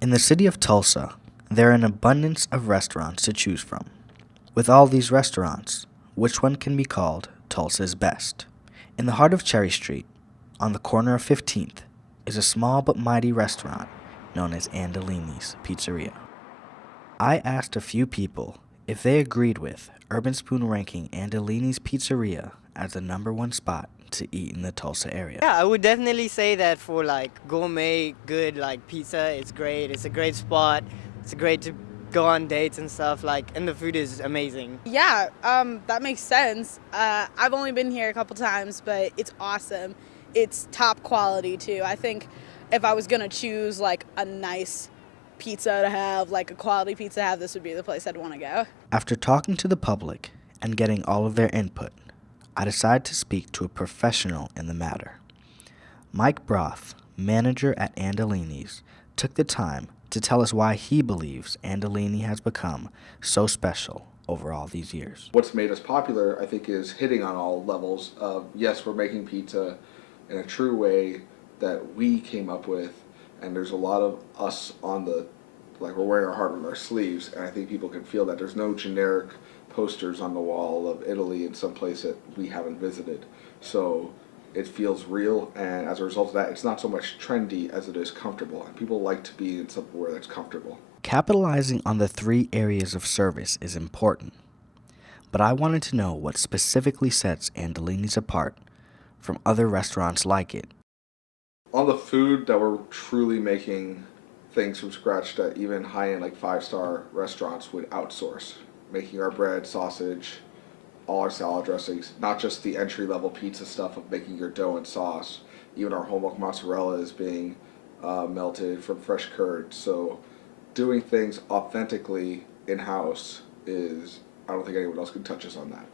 In the city of Tulsa, there are an abundance of restaurants to choose from. With all these restaurants, which one can be called Tulsa's best? In the heart of Cherry Street, on the corner of 15th, is a small but mighty restaurant known as Andolini's Pizzeria. I asked a few people if they agreed with Urban Spoon ranking Andolini's Pizzeria as the #1 spot to eat in the Tulsa area. Yeah, I would definitely say that for like gourmet, good like pizza, it's great. It's a great spot. It's great to go on dates and stuff. Like, and the food is amazing. Yeah, that makes sense. I've only been here a couple times, but it's awesome. It's top quality too. I think if I was gonna choose like a nice pizza to have, like a quality pizza to have, this would be the place I'd want to go. After talking to the public and getting all of their input, I decided to speak to a professional in the matter. Mike Broth, manager at Andolini's, took the time to tell us why he believes Andolini has become so special over all these years. What's made us popular, I think, is hitting on all levels of, yes, we're making pizza in a true way that we came up with, and there's a lot of us on the, like, we're wearing our heart on our sleeves, and I think people can feel that. There's no generic posters on the wall of Italy in some place that we haven't visited. So it feels real, and as a result of that, it's not so much trendy as it is comfortable, and people like to be in somewhere that's comfortable. Capitalizing on the 3 areas of service is important, but I wanted to know what specifically sets Andolini's apart from other restaurants like it. On the food, that we're truly making things from scratch that even high-end, like 5-star restaurants would outsource. Making our bread, sausage, all our salad dressings, not just the entry-level pizza stuff of making your dough and sauce. Even our homework mozzarella is being melted from fresh curd. So doing things authentically in-house is, I don't think anyone else can touch us on that.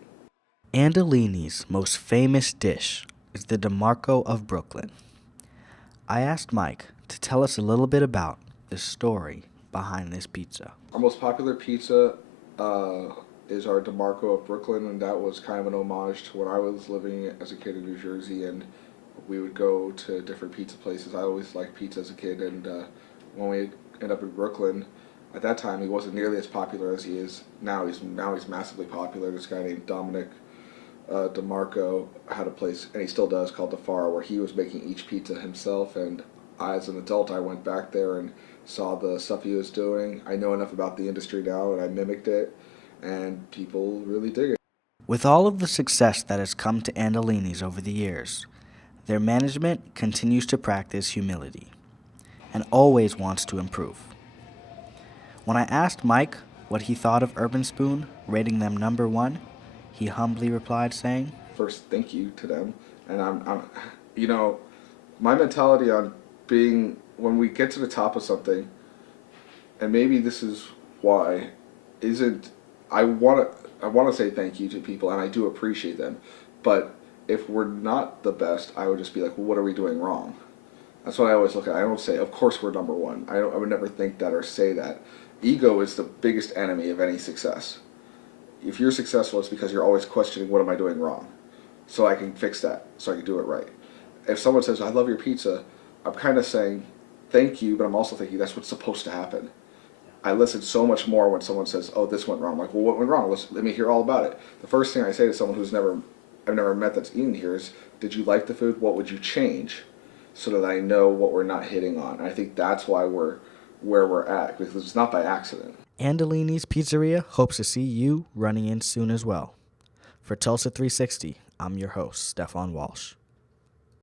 Andolini's most famous dish is the DeMarco of Brooklyn. I asked Mike to tell us a little bit about the story behind this pizza. Our most popular pizza is our DeMarco of Brooklyn, and that was kind of an homage to when I was living as a kid in New Jersey, and we would go to different pizza places. I always liked pizza as a kid, and when we ended up in Brooklyn, at that time he wasn't nearly as popular as he is now. He's massively popular. This guy named Dominic DeMarco had a place, and he still does, called The Far, where he was making each pizza himself, and as an adult I went back there and saw the stuff he was doing. I know enough about the industry now, and I mimicked it, and people really dig it. With all of the success that has come to Andolini's over the years, their management continues to practice humility and always wants to improve. When I asked Mike what he thought of Urban Spoon rating them #1, he humbly replied saying, First, thank you to them, and I'm you know, my mentality on being, when we get to the top of something, and maybe this is why, isn't, I want to say thank you to people, and I do appreciate them, but if we're not the best, I would just be like, well, what are we doing wrong? That's what I always look at. I don't say, of course we're #1. I would never think that or say that. Ego is the biggest enemy of any success. If you're successful, it's because you're always questioning, what am I doing wrong? So I can fix that, so I can do it right. If someone says, I love your pizza, I'm kind of saying, thank you, but I'm also thinking that's what's supposed to happen. I listen so much more when someone says, oh, this went wrong. I'm like, well, what went wrong? Let me hear all about it. The first thing I say to someone I've never met that's eaten here is, did you like the food? What would you change? So that I know what we're not hitting on. And I think that's why we're where we're at, because it's not by accident. Andolini's Pizzeria hopes to see you running in soon as well. For Tulsa 360, I'm your host, Stefan Walsh.